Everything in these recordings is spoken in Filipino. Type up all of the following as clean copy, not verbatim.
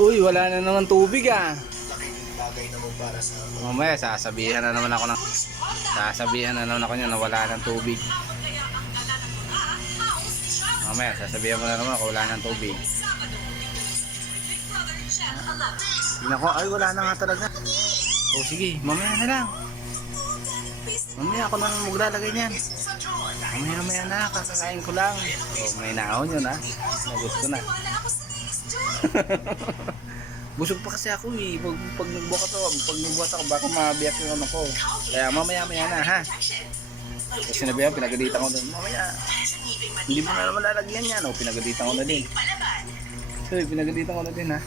Uy, wala na naman tubig ah. Mamaya sasabihan na naman ako niya na wala ng tubig. Mamaya sasabihan mo na naman ako wala ng tubig. Tingnan ko, ay wala na nga talaga. O sige, mamaya na lang. Mamaya ako na maglalagay niyan. Mamaya na, kakakain ko lang. O may naon yun ha. Nagus ko na. Busog pa kasi ako eh. Pag nagbuhat ako, baka mabiyak yung ano ko. Kaya mamaya na ha. Kasi sinabihan, pinagalitan ko doon. Mamaya, hindi mo na naman lalagyan yan. O, pinagalitan ko na din. So, pinagalitan ko na din ha.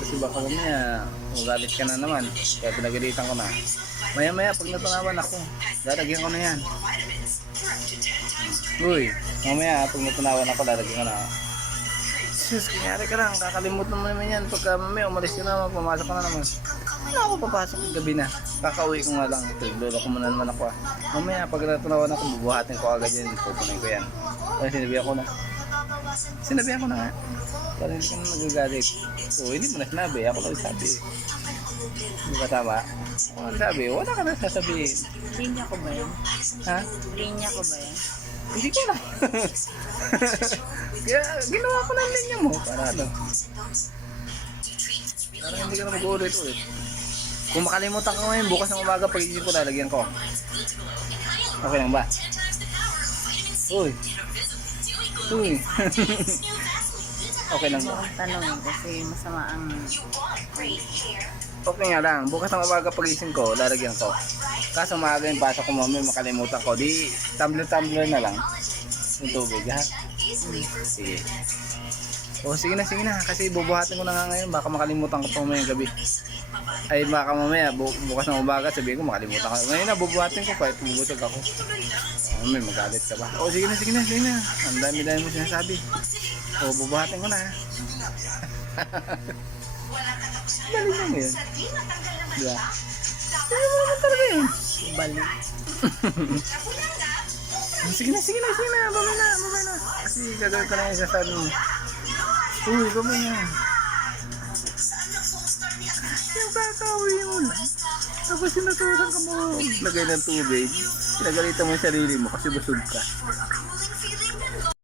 Kasi baka mamaya, magalit ka na naman. Kaya pinagalitan ko na. Maya, pag natunawan ako, lalagyan ko na yan. Uy, mamaya, pag natunawan ako, lalagyan ko na. Sus, kanyari ka lang, kakalimutan mo naman yan. Pagka mamaya, umalis ka naman, pumasok ka na naman. Ano ako papasok yung gabi na? Kakauwi ko nga lang. Lolo ko muna naman ako. Mamaya, pag natunawan ako, bubuhatin ko agad yan. Pupunin ko yan. Kaya sinabihan ko na. Sinabihan ko na nga. Para hindi ka na nagagalit. O, hindi mo na sinabi. Ako lang sabi. Hindi ba tama? Ako lang sabi. Wala ka na sasabihin. Linya ko ba yan? Ha? Linya ko ba yan? Hindi ko na. Kaya ginawa ko na linya mo. Para ano? Para hindi ka na mag-ulit-ulit. Kung makalimutan ko ngayon, bukas ng umaga pag-isip ko, lalagyan ko. Okay lang ba? Uy. Okay lang ba? Ang tanong kasi masama ang... Okay nga lang, bukas ng umaga pag-isip ko, lalagyan ko. Kaso maaga yung pasok ko mamaya, makalimutan ko. Di, tumbler na lang. Yung tubig, ha? Sige. O, sige na. Kasi bubuhatin ko na nga ngayon. Baka makalimutan ko pa mamaya gabi. Ay, baka mamaya, bukas ng umaga, sabihin ko, makalimutan ko. Ngayon na, bubuhatin ko kahit bubusog ako. May magalit ka ba? O, sige na. Ang dami-dami mo sinasabi. O, bubuhatin ko na, ha? Dali lang yun. Diba? Dali mo naman talaga yun. Balik. Sige na. Babay na. Kasi gagawin ko na yung sasabi mo. Uy, babay na. Yung kakawin mo na. Tapos sinutusan ka mo. Lagay ng tubig. Pinagalitan mo yung sarili mo kasi busog ka.